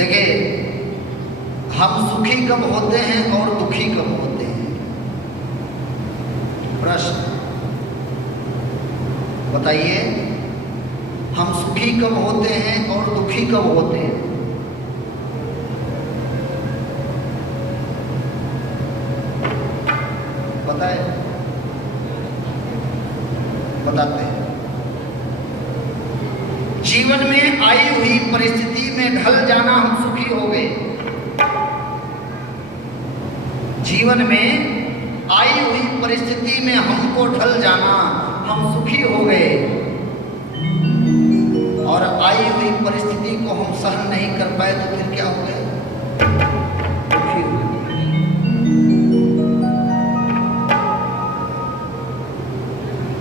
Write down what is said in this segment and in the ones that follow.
देखिए, हम सुखी कब होते हैं और दुखी कब होते हैं? प्रश्न बताइए, हम सुखी कब होते हैं और दुखी कब होते हैं? पता है? बताते हैं। जीवन में आई हुई परिस्थिति में ढल जाना हम सुखी हो गए। जीवन में आई हुई परिस्थिति में हमको ढल जाना हम सुखी हो गए, और आई हुई परिस्थिति को हम सहन नहीं कर पाए तो फिर क्या हो गए? दुखी हो गए।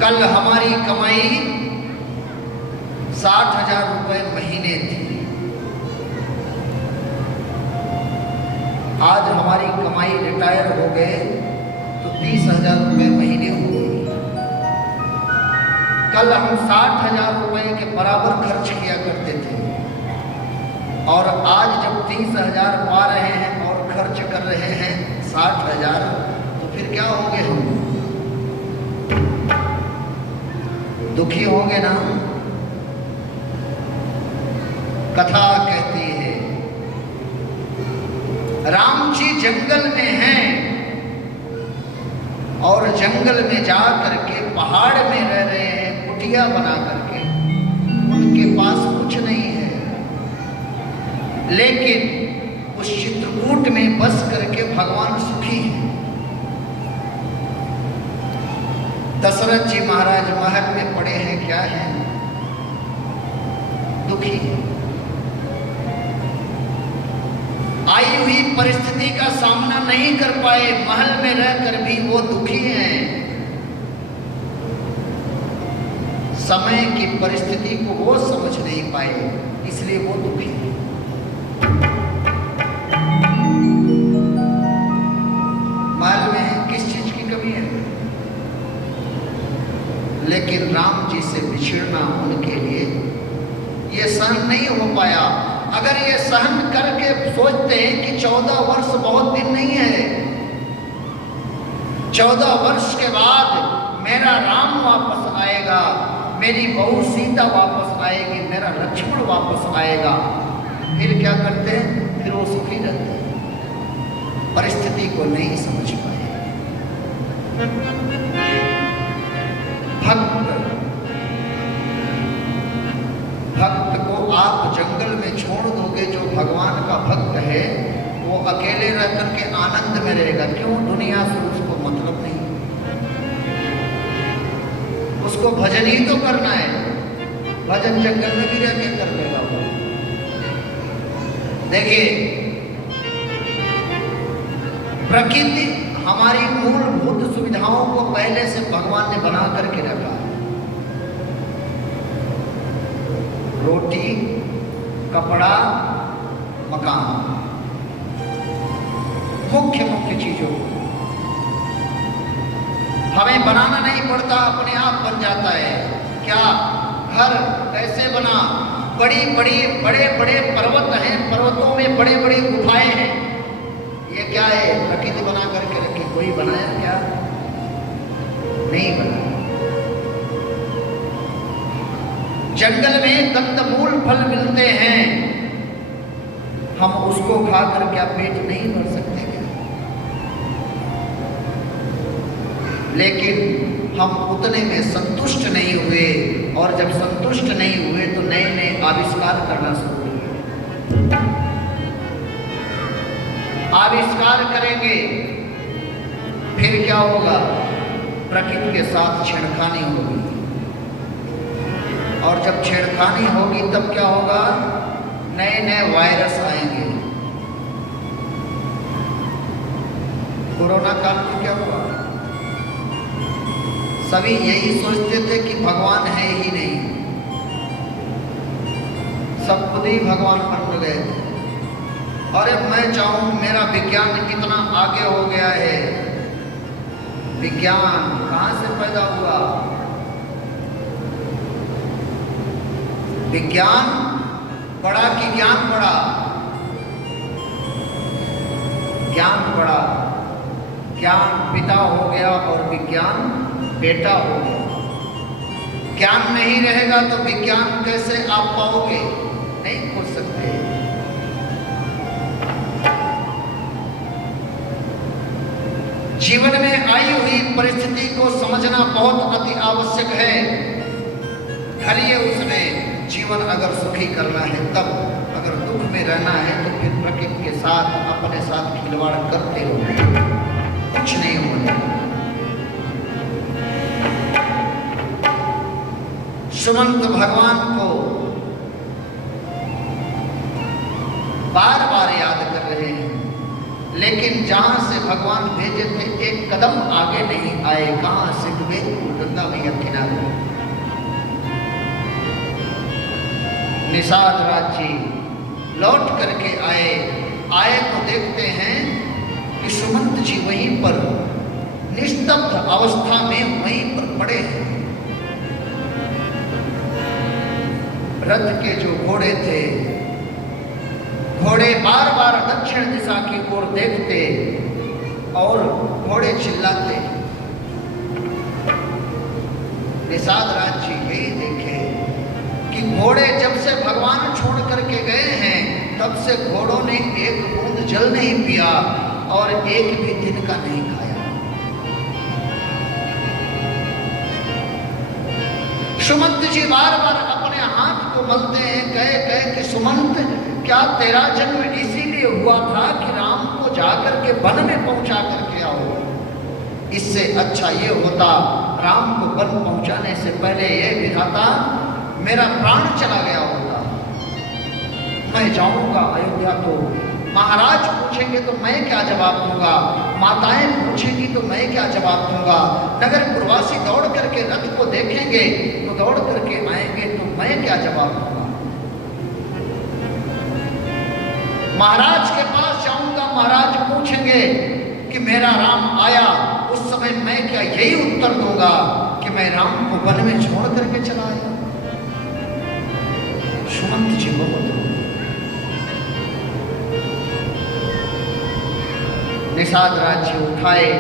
कल हमारी कमाई 60,000 रुपए महीने थी, आज हमारी कमाई रिटायर हो गए तो 30,000 रुपए महीने हो गई। कल हम 60,000 रुपए के बराबर खर्च किया करते थे, और आज जब 30,000 पा रहे हैं और खर्च कर रहे हैं 60,000, तो फिर क्या होंगे? हम दुखी होंगे ना। कथा कहती है, राम जी जंगल में हैं और जंगल में जा करके पहाड़ में रह रहे हैं, कुटिया बना करके। उनके पास कुछ नहीं है, लेकिन उस चित्रकूट में बस करके भगवान सुखी हैं। दशरथ जी महाराज महल में पड़े हैं, क्या है? दुखी है। आई हुई परिस्थिति का सामना नहीं कर पाए, महल में रहकर भी वो दुखी हैं। समय की परिस्थिति को वो समझ नहीं पाए, इसलिए वो दुखी हैं। महल में किस चीज की कमी है? लेकिन राम जी से बिछड़ना उनके लिए ये सहन नहीं हो पाया। अगर ये सहन करके सोचते हैं कि 14 वर्ष बहुत दिन नहीं है, 14 वर्ष के बाद मेरा राम वापस आएगा, मेरी बहू सीता वापस आएगी, मेरा लक्ष्मण वापस आएगा, फिर क्या करते हैं? फिर वो सुखी रहते हैं। परिस्थिति को नहीं समझ पाए। भक्त को आप जंगल में छोड़ दोगे, जो भगवान का भक्त है वो अकेले रह करके आनंद में रहेगा। क्यों? दुनिया से उसको मतलब नहीं, उसको भजन ही तो करना है। भजन जंगल में भी रह के कर लेगा वो। देखिए, प्रकृति हमारी मूलभूत सुविधाओं को पहले से भगवान ने बना करके रखा है। रोटी, कपड़ा, मकान, मुख्य मुख्य चीजों को हमें बनाना नहीं पड़ता, अपने आप बन जाता है। क्या? घर कैसे बना? बड़ी बड़ी बड़े बड़े पर्वत हैं, पर्वतों में बड़े बड़ी गुफाएं हैं। ये क्या है? प्रकृति बना करके रखी। कोई बनाया क्या? नहीं बना। जंगल में कंदमूल फल मिलते हैं, हम उसको खा कर क्या पेट नहीं भर सकते क्या? लेकिन हम उतने में संतुष्ट नहीं हुए, और जब संतुष्ट नहीं हुए तो नए नए आविष्कार करना शुरू किए। आविष्कार करेंगे, फिर क्या होगा? प्रकृति के साथ छेड़खानी होगी, और जब छेड़खानी होगी तब क्या होगा? नए नए वायरस आएंगे। कोरोना काल में क्या हुआ? सभी यही सोचते थे कि भगवान है ही नहीं, सब खुद ही भगवान बन गए थे। अरे मैं चाहूं, मेरा विज्ञान कितना आगे हो गया है। विज्ञान कहां से पैदा हुआ? विज्ञान बड़ा कि ज्ञान बड़ा? ज्ञान बढ़ा, ज्ञान पिता हो गया और विज्ञान बेटा हो गया। ज्ञान नहीं रहेगा तो विज्ञान कैसे आप पाओगे? नहीं हो सकते। जीवन में आई हुई परिस्थिति को समझना बहुत अति आवश्यक है। खलिए उसमें जीवन अगर सुखी करना है तब, अगर दुख में रहना है तो फिर प्रकृति के साथ अपने साथ खिलवाड़ करते हो, कुछ नहीं होने। सुमंत भगवान को बार बार याद कर रहे हैं, लेकिन जहां से भगवान भेजे थे एक कदम आगे नहीं आए। कहां? सिद्धवेद गंगा मैया किनारे। निषाद राज जी लौट करके आए तो देखते हैं कि सुमंत जी वहीं पर निस्तब्ध अवस्था में वहीं पर पड़े हैं। रथ के जो घोड़े थे, घोड़े बार बार दक्षिण दिशा की ओर देखते और घोड़े चिल्लाते। निषाद राज जी यही देखे कि घोड़े जब से भगवान छोड़ करके गए हैं तब से घोड़ों ने एक बूंद जल नहीं पिया और एक भी दिन का नहीं खाया। सुमंत जी बार बार अपने हाथ को मलते हैं, कहे कि सुमंत, क्या तेरा जन्म इसीलिए हुआ था कि राम को जाकर के वन में पहुंचा करके आओ? इससे अच्छा ये होता राम को वन पहुंचाने से पहले ये विधाता मेरा प्राण चला गया होता। मैं जाऊंगा अयोध्या तो महाराज पूछेंगे तो मैं क्या जवाब दूंगा, माताएं पूछेंगी तो मैं क्या जवाब दूंगा, नगर पुरवासी दौड़ करके रथ को देखेंगे तो दौड़ करके आएंगे तो मैं क्या जवाब दूंगा। महाराज के पास जाऊंगा, महाराज पूछेंगे कि मेरा राम आया, उस समय मैं क्या यही उत्तर दूंगा कि मैं राम को वन में छोड़ करके चला आया। सुमंत जी बहुत निषाद राज जी उठाए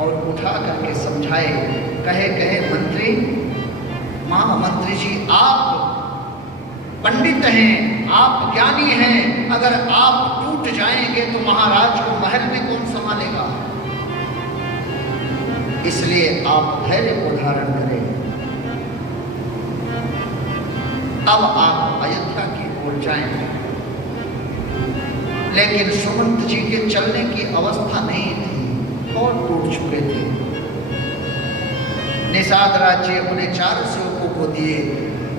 और उठा करके समझाए, कहे मंत्री, महामंत्री जी, आप पंडित हैं, आप ज्ञानी हैं, अगर आप टूट जाएंगे तो महाराज को महल में कौन संभालेगा? इसलिए आप धैर्य को धारण करें। अब आप अयोध्या की ओर जाएं। लेकिन सुमंत जी के चलने की अवस्था नहीं थी, और टूट चुके थे। निषाद राज जी अपने 4 सेवकों को दिए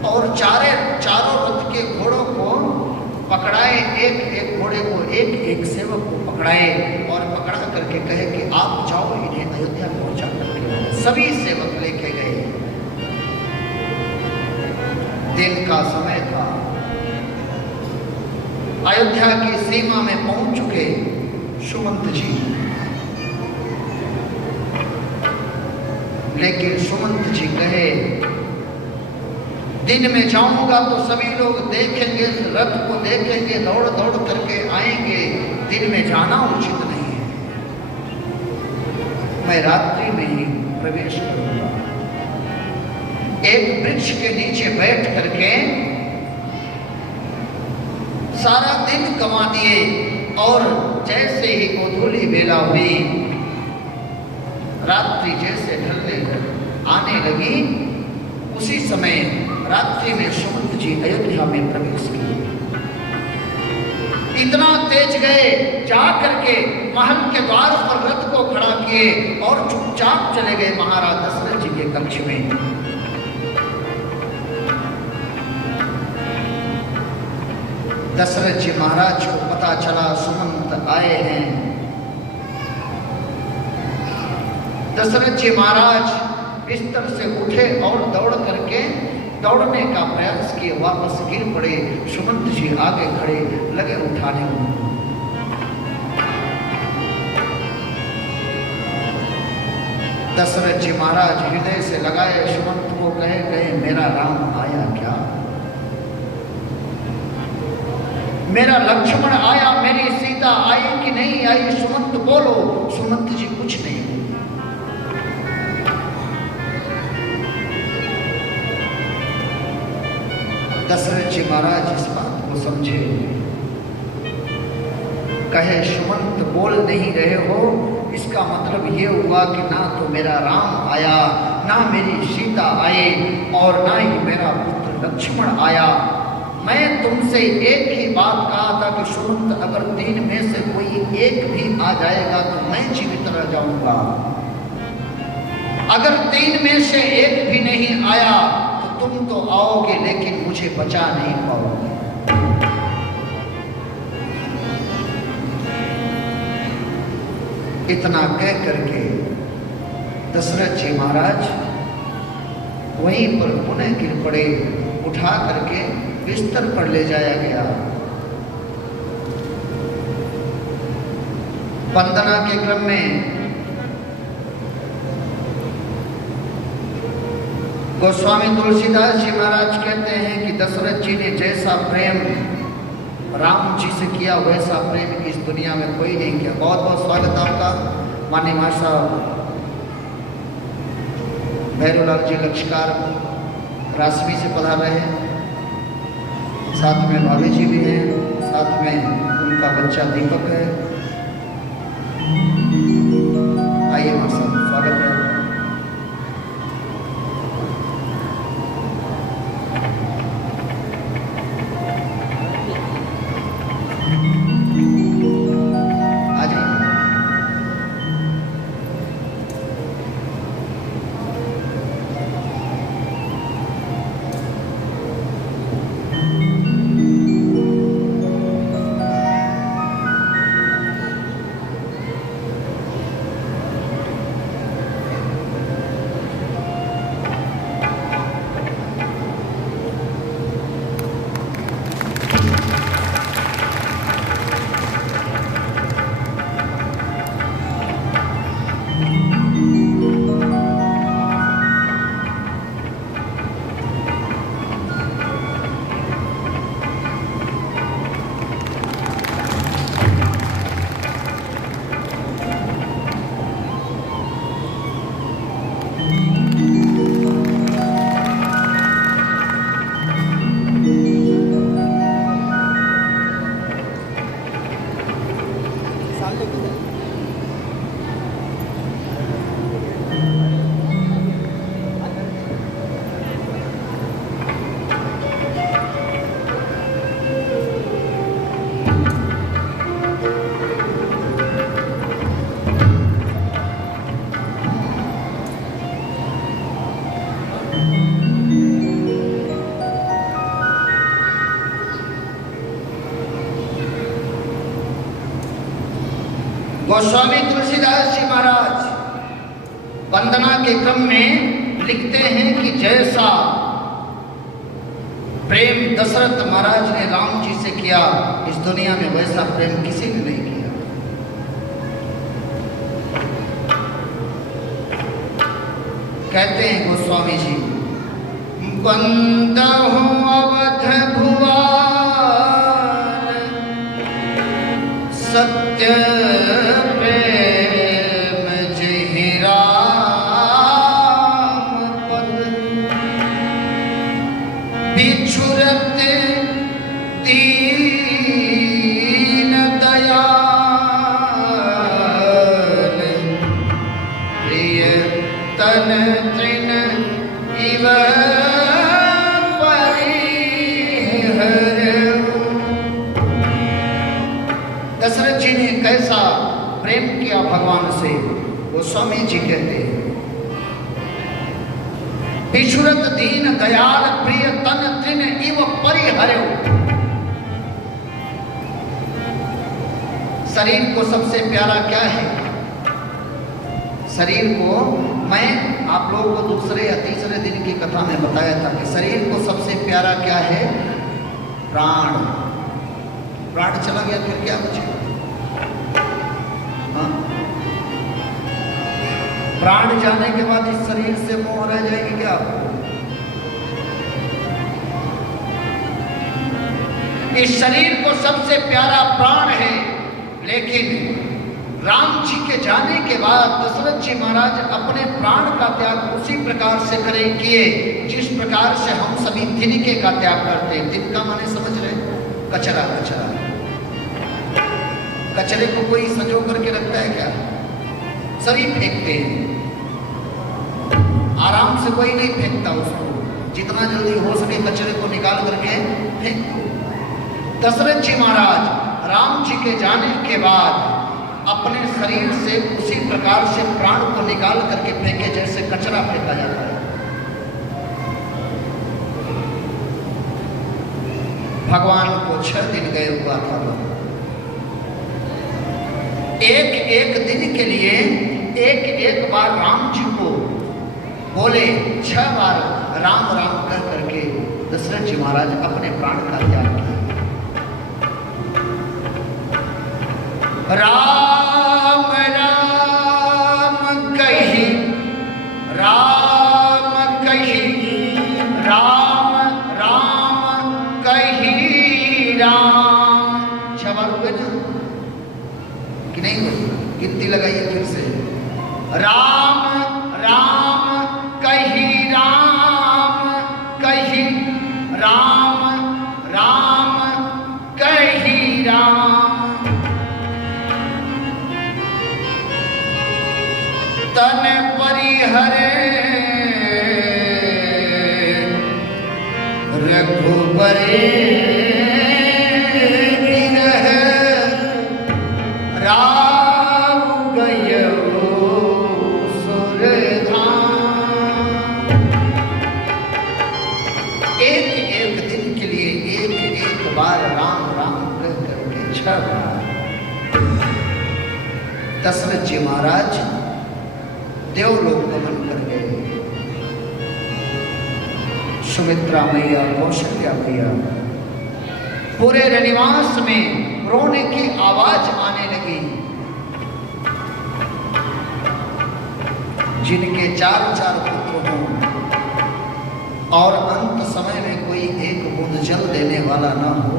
और चारों रथ के घोड़ों को पकड़ाए, एक घोड़े को एक सेवक को पकड़ाए और पकड़ा करके कहे कि आप जाओ, इन्हें अयोध्या पहुंचा करके। सभी सेवक लेके गए। दिन का समय था, अयोध्या की सीमा में पहुंच चुके सुमंत जी। लेकिन सुमंत जी कहे, दिन में जाऊंगा तो सभी लोग देखेंगे, रथ को देखेंगे, दौड़ दौड़ करके आएंगे, दिन में जाना उचित नहीं है, मैं रात्रि में ही प्रवेश करूंगा। एक वृक्ष के नीचे बैठ करके सारा दिन कमा दिए और जैसे ही गोधूली बेला हुई, रात्रि जैसे ढलने आने लगी, उसी समय रात्रि में सुमंत जी अयोध्या में प्रवेश किए। इतना तेज गए, जा करके महल के द्वार पर रथ को खड़ा किए और चुपचाप चले गए महाराज दशरथ जी के कक्ष में। दशरथ जी महाराज को पता चला सुमंत आए हैं। दशरथ जी महाराज बिस्तर से उठे और दौड़ने का प्रयास किए, वापस गिर पड़े। सुमंत जी आगे खड़े, लगे उठाने उनको। दशरथ जी महाराज हृदय से लगाए सुमंत को, कहे मेरा राम आया क्या? मेरा लक्ष्मण आया, मेरी सीता सीता आई कि नहीं आई, सुमंत बोलो। सुमंत जी कुछ नहीं। दशरथ जी महाराज इस बात को समझे, कहे सुमंत बोल नहीं रहे हो, इसका मतलब ये हुआ कि ना तो मेरा राम आया, ना मेरी सीता आई, और ना ही मेरा पुत्र लक्ष्मण आया। मैं तुमसे एक ही बात कहा था कि सुमंत अगर 3 में से कोई एक भी आ जाएगा तो मैं जीवित रह जाऊंगा। अगर 3 में से एक भी नहीं आया तो तुम तो आओगे लेकिन मुझे बचा नहीं पाओगे। इतना कह करके दशरथ जी महाराज वहीं पर पुनः गिर पड़े। उठा करके बिस्तर पर ले जाया गया। वंदना के क्रम में गोस्वामी तुलसीदास जी महाराज कहते हैं कि दशरथ जी ने जैसा प्रेम राम जी से किया वैसा प्रेम इस दुनिया में कोई नहीं किया। बहुत बहुत स्वागत आपका माननीय महाराज साहब भैरवलाल जी लक्षकार रासमी से पधार रहे हैं। साथ में भाभी जी भी हैं, साथ में उनका बच्चा दीपक है। आइए महाराज साहब, स्वागत है। गोस्वामी तुलसीदास जी महाराज वंदना के क्रम में लिखते हैं कि जैसा प्रेम दशरथ महाराज ने राम जी से किया इस दुनिया में वैसा प्रेम किसी ने नहीं किया। कहते हैं गोस्वामी जी, बंदहु अवध भुवन सत्य प्रेम जहि राम पद बिछुरत दीन दयाल प्रिय तन तृण इव दशरथ जी ने कैसा प्रेम किया भगवान से। गोस्वामी जी कहते हैं, बिछुरत दीन दयाल प्रिय तन तृण इव परिहर्यो। शरीर को सबसे प्यारा क्या है? शरीर को मैं आप लोगों को दूसरे या तीसरे दिन की कथा में बताया था कि शरीर को सबसे प्यारा क्या है? प्राण। प्राण चला गया फिर क्या बचेगा? हाँ? प्राण जाने के बाद इस शरीर से मोह रह जाएगी क्या? इस शरीर को सबसे प्यारा प्राण है। लेकिन राम जी के जाने के बाद दशरथ जी महाराज अपने प्राण का त्याग उसी प्रकार से किए जिस प्रकार से हम सभी तिनके का त्याग करते हैं। तिनका माने समझ रहे, कचरा। कचरा, कचरे को कोई संजो करके रखता है क्या? सभी फेंकते हैं, आराम से कोई नहीं फेंकता उसको। जितना जल्दी हो सके कचरे को निकाल करके फेंक दो। दशरथ जी महाराज राम जी के जाने के बाद अपने शरीर से उसी प्रकार से प्राण को निकाल करके फेंके जैसे कचरा फेंका जाता है। भगवान को 6 दिन गए हुआ था। एक दिन के लिए एक बार राम जी को बोले, 6 बार राम राम कह करके दशरथ जी महाराज अपने प्राण का त्याग किया। राम राम कही, राम कही, राम राम कही राम। 6 बार हुए ना कि नहीं हुए? गिनती लगाइए फिर से। राम राम कही, राम कही, राम राम कही राम। तन परिहरे रघुबरे बिरह, राम गयो सुरधाम। एक दिन के लिए एक बार राम राम कह करके 6 बार दशरथ जी महाराज देवलोक गमन कर गए। सुमित्रा मैया, कौशल्या मैया पूरे रनिवास में रोने की आवाज आने लगी। जिनके 4 पुत्र हों और अंत समय में कोई एक बूंद जल देने वाला ना हो,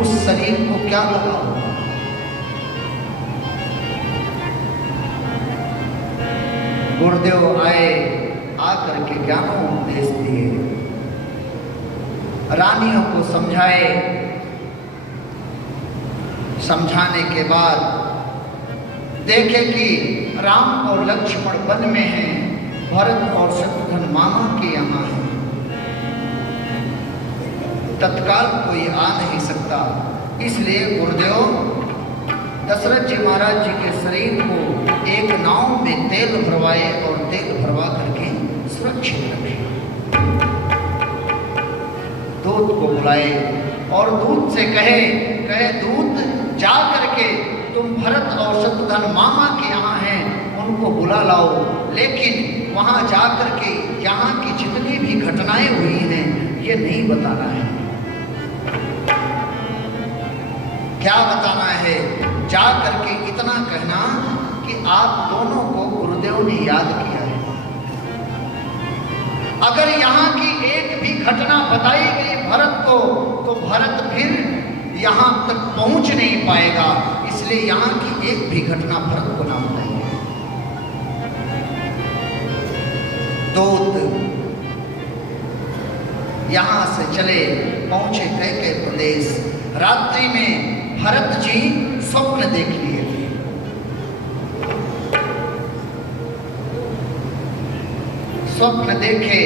उस शरीर को क्या लगा होगा? गुरुदेव आए, आकर के ज्ञानोपदेश दिए, रानियों को समझाए। समझाने के बाद देखे कि राम और लक्ष्मण वन में हैं, भरत और शत्रुघ्न मामा के यहाँ हैं, तत्काल कोई आ नहीं सकता। इसलिए गुरुदेव दशरथ जी महाराज जी के शरीर को एक नाव में तेल भरवाए और तेल भरवा करके सुरक्षित रखे। दूत को बुलाए और दूत से कहे दूत जा करके तुम भरत और शत्रुघ्न मामा के यहाँ हैं, उनको बुला लाओ। लेकिन वहाँ जा करके यहाँ की जितनी भी घटनाएं हुई हैं ये नहीं बताना है। क्या बताना है? जा करके इतना कहना कि आप दोनों को गुरुदेव ने याद किया है। अगर यहाँ की एक भी घटना बताई गई भरत को, तो भरत फिर यहाँ तक पहुंच नहीं पाएगा। इसलिए यहाँ की एक भी घटना भरत को ना बताइए। दूत यहाँ से चले, पहुंचे कैकेय प्रदेश। रात्रि में भरत जी स्वप्न देख लिए थे। स्वप्न देखे,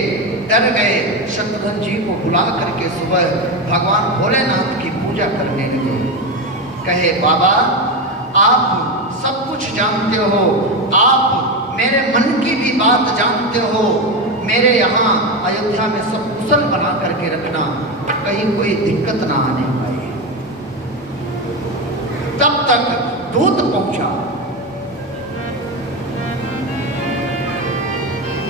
डर गए। शत्रुघ्न जी को बुला करके सुबह भगवान भोलेनाथ की पूजा करने लगे। कहे, बाबा आप सब कुछ जानते हो, आप मेरे मन की भी बात जानते हो। मेरे यहाँ अयोध्या में सब कुशल बना करके रखना, कहीं कोई दिक्कत ना आने पाए। तब तक दूत पहुंचा।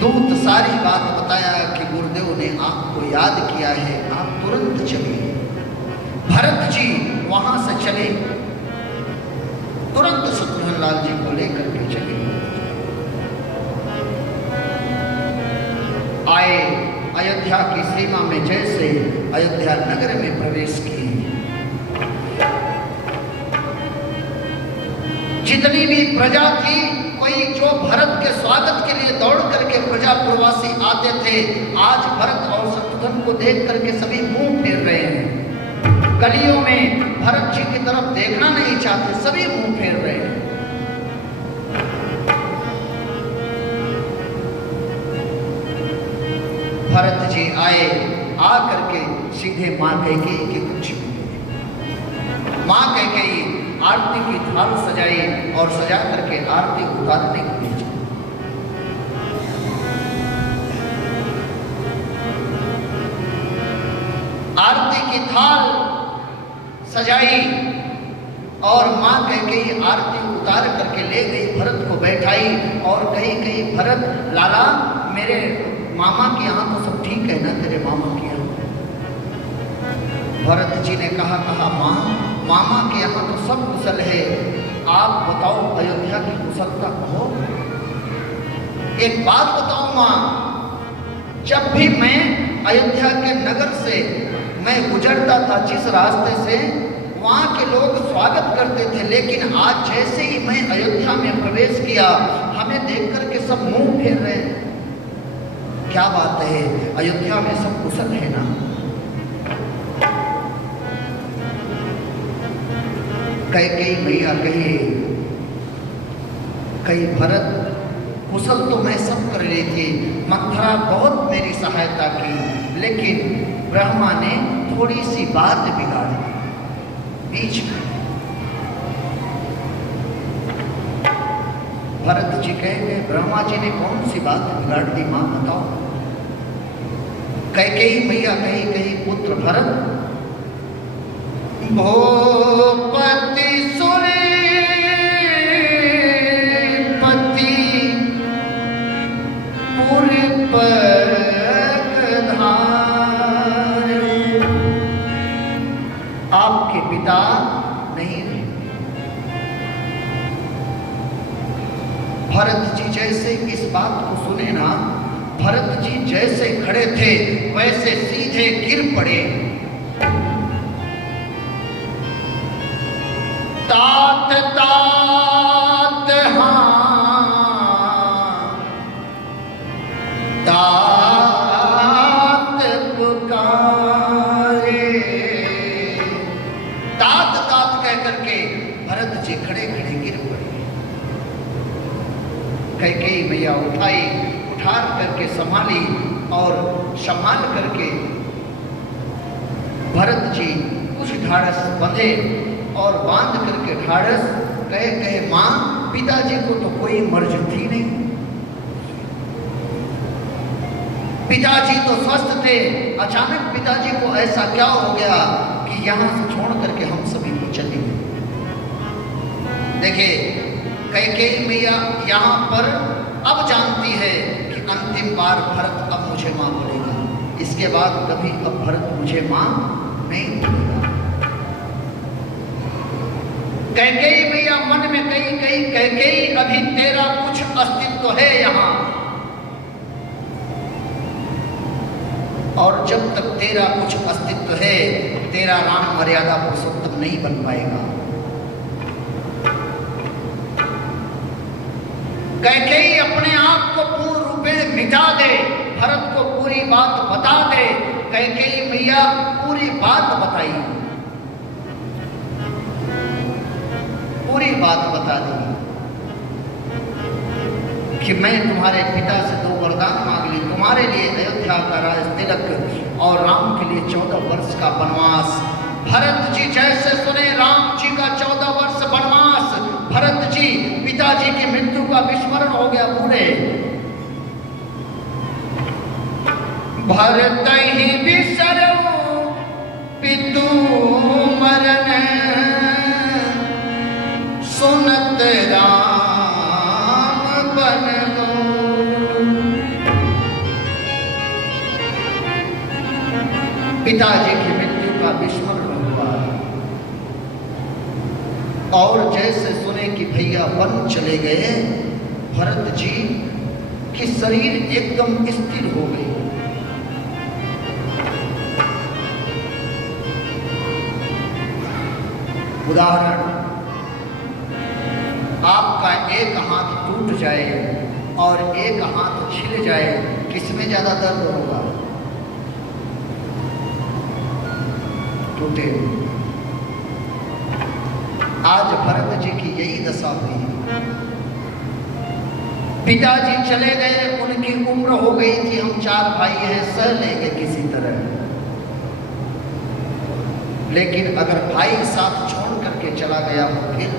दूत सारी बात बताया कि गुरुदेव ने आपको याद किया है, आप तुरंत चलिए। भरत जी वहां से चले, तुरंत शत्रुघ्न लाल जी को लेकर के चले। आए, अयोध्या की सीमा में जैसे अयोध्या नगर में प्रवेश किए, जितनी भी प्रजा थी, कोई जो भरत के स्वागत के लिए दौड़ करके प्रजापुरवासी आते थे, आज भरत और शत्रुघ्न को देख करके सभी मुंह फेर रहे हैं। गलियों में भरत जी की तरफ देखना नहीं चाहते, सभी मुंह फेर रहे हैं। भरत जी आए, आ करके सीधे मां कैकेयी के कुछ मां कैकेयी आरती की थाल सजाई और सजा करके आरती उतारने को भेजा। आरती की थाल सजाई और मां कैकेयी आरती उतार करके ले गई, भरत को बैठाई और कही भरत लाला, मेरे मामा के यहाँ तो सब ठीक है ना, तेरे मामा के यहाँ? भरत जी ने कहा मामा के यहाँ तो सब कुशल है, आप बताओ अयोध्या की कुशलता कहो। एक बात बताओ माँ, जब भी मैं अयोध्या के नगर से मैं गुजरता था, जिस रास्ते से, वहाँ के लोग स्वागत करते थे, लेकिन आज जैसे ही मैं अयोध्या में प्रवेश किया, हमें देख करके सब मुंह फेर रहे हैं। क्या बात है, अयोध्या में सब कुशल है ना? कैकेयी मैया कही भरत, कुशल तो मैं सब कर रही थी, मंथरा बहुत मेरी सहायता की, लेकिन ब्रह्मा ने थोड़ी सी बात बिगाड़ दी बीच में। भरत जी कहे, ब्रह्मा जी ने कौन सी बात बिगाड़ दी मां, बताओ। कैकेयी मैया कही पुत्र भरत, भूपति आपके पिता नहीं रहे। भरत जी जैसे इस बात को सुने ना, भरत जी जैसे खड़े थे वैसे सीधे गिर पड़े। तात तात तात पुकारे। तात तात कह करके भरत जी खड़े खड़े गिर पड़े। कैकेयी मैया उठा करके संभाली और संभाल करके भरत जी कुछ ढाढ़स बंधे और बांध करके ढाढ़स कहे मां, पिताजी को तो कोई मर्ज थी नहीं, पिताजी तो स्वस्थ थे, अचानक पिताजी को ऐसा क्या हो गया कि यहां से छोड़ करके हम सभी को चले गए। देखिए, कैकेयी मैया यहां पर अब जानती है कि अंतिम बार भरत अब मुझे मां बोलेगा, इसके बाद कभी अब भरत मुझे मां नहीं बोलेगा। कैकेयी मैया मन में कही कैकेयी, अभी तेरा कुछ अस्तित्व है यहाँ, और जब तक तेरा कुछ अस्तित्व है, तेरा राम मर्यादा पुरुषोत्तम नहीं बन पाएगा। कैकेयी अपने आप को पूर्ण रूपेण मिटा दे, भरत को पूरी बात बता दे। कैकेयी मैया पूरी बात बताई, पूरी बात बता दी कि मैं तुम्हारे पिता से 2 वरदान मांग ली, तुम्हारे लिए अयोध्या का राज तिलक और राम के लिए 14 वर्ष का वनवास। भरत जी जैसे सुने राम जी का 14 वर्ष वनवास, भरत जी पिताजी की मृत्यु का विस्मरण हो गया पूरे। भरत ही बिसरो पितु मरण, सुनत राम बन गो। पिताजी की मृत्यु का विस्मरण हुआ और जैसे सुने कि भैया वन चले गए, भरत जी की शरीर एकदम स्थिर हो गई। उदाहरण, आपका एक हाथ टूट जाए और एक हाथ छिल जाए, किसमें ज्यादा दर्द होगा? टूटे। आज भरत जी की यही दशा हुई। पिताजी चले गए, उनकी उम्र हो गई थी, हम 4 भाई हैं, सह लेंगे किसी तरह। लेकिन अगर भाई साथ छोड़ करके चला गया हो, फिर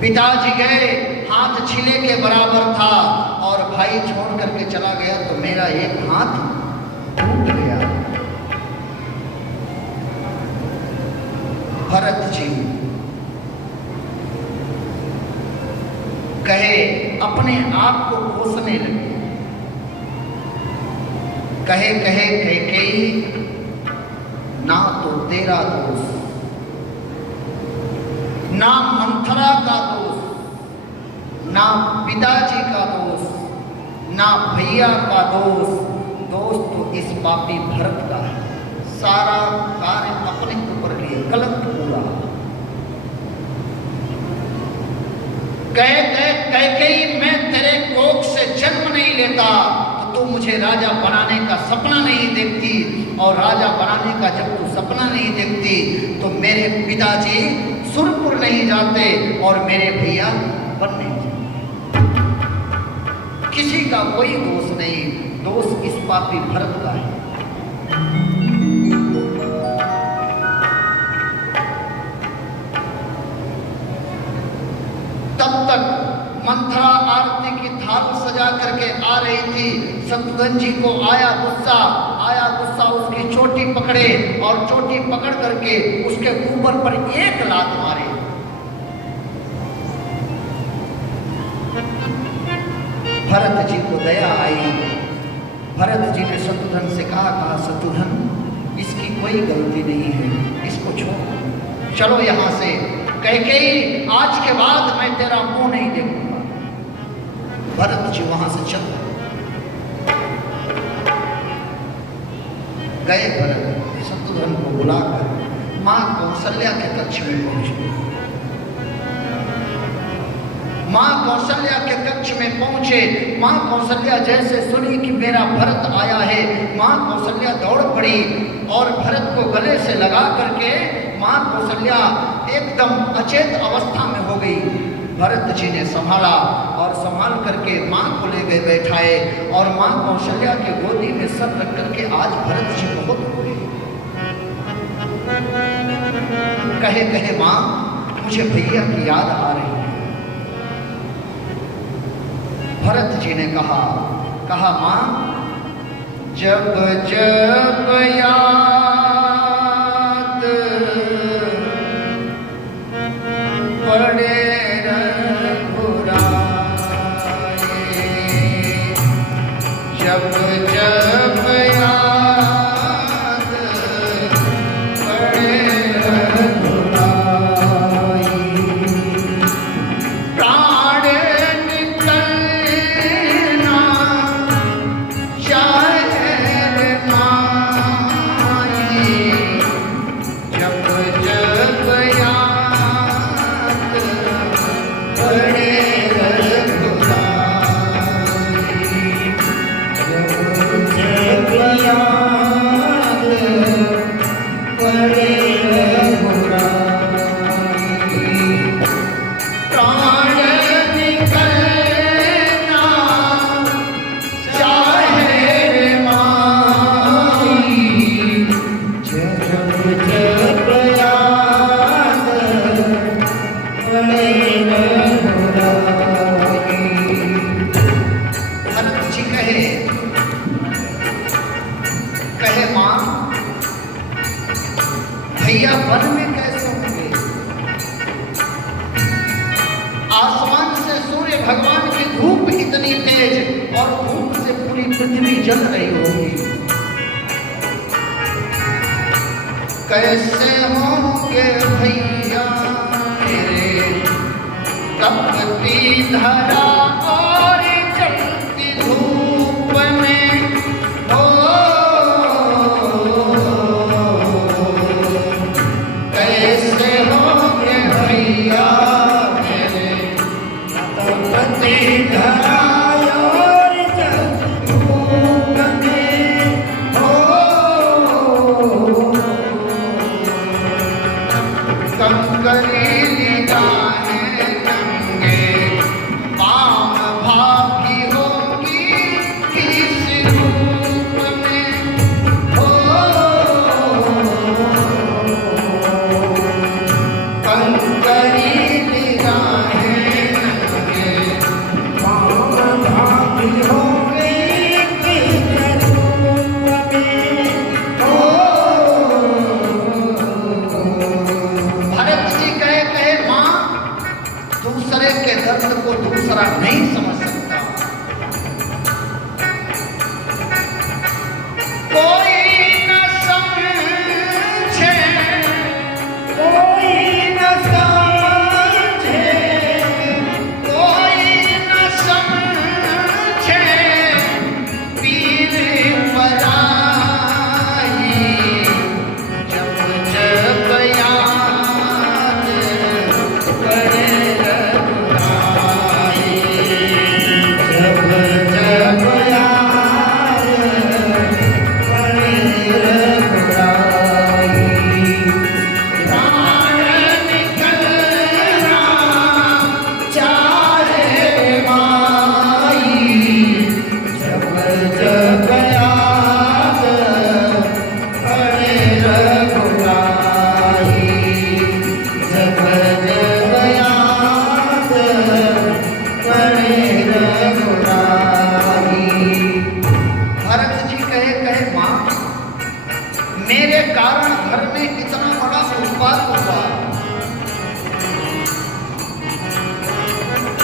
पिताजी गए, हाथ छिले के बराबर था, और भाई छोड़ करके चला गया तो मेरा एक हाथ टूट गया। भरत जी कहे, अपने आप को कोसने लगे। कहे कैकेयी, ना तो तेरा दोष, ना मंथरा का दोष, ना पिताजी का दोष, ना भैया का दोष तो इस पापी भरत का है। सारा कार्य अपने ऊपर लिए, कलंक पूरा। कैकेयी, मैं तेरे कोख से जन्म नहीं लेता तो तू मुझे राजा बनाने का सपना नहीं देखती, और राजा बनाने का जब तू सपना नहीं देखती तो मेरे पिताजी सुरपुर नहीं जाते और मेरे भैया बन नहीं जाते। किसी का कोई दोष नहीं, दोष इस पापी भरत का है। तब तक मंथरा आरती की थाल सजा करके आ रही थी। शत्रुघ्न जी को आया गुस्सा, उसकी चोटी पकड़े और चोटी पकड़ करके उसके ऊपर पर एक लात मारे। भरत जी को दया आई। भरत जी ने शत्रुघ्न से कहा शत्रुघ्न, इसकी कोई गलती नहीं है, इसको छोड़, चलो यहां से। कैकेयी, आज के बाद मैं तेरा मुंह नहीं देखूंगा। भरत जी वहां से चल गए। भरत शत्रुघ्न को बुलाकर मां कौशल्या के कक्ष में पहुंचे। मां कौशल्या के कक्ष में पहुंचे। मां कौशल्या जैसे सुनी कि मेरा भरत आया है, मां कौशल्या दौड़ पड़ी और भरत को गले से लगा करके मां कौशल्या एकदम अचेत अवस्था में हो गई। भरत जी ने संभाला और संभाल करके मां को ले गए बैठाए, और मां कौशल्या के गोदी में सर रख करके आज भरत जी बहुत रोए। कहे मां, मुझे भैया की याद आ रही है। भरत जी ने कहा मां, जब जब याद पड़े रघुराए, जब जब याद पड़े रघुराए, प्राण निकलना चाहे रे माई, जब जब याद पड़े कहे मां, भैया वन में कैसे होंगे? आसमान से सूर्य भगवान की धूप इतनी तेज और धूप से पूरी पृथ्वी जल रही होगी, कैसे होंगे भैया मेरे? तपती धरा और चलती धूप में हो, कैसे होंगे भैया मेरे?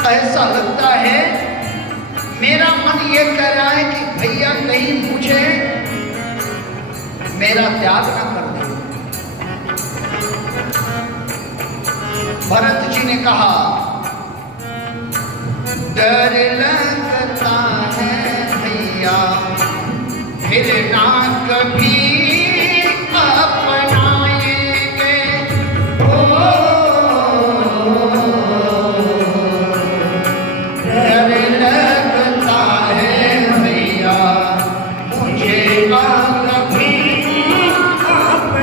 ऐसा लगता है, मेरा मन ये कह रहा है कि भैया कहीं मुझे मेरा त्याग ना कर दे। भरत जी ने कहा, डर लगता है भैया फिर ना कभी अपनाएंगे। ओ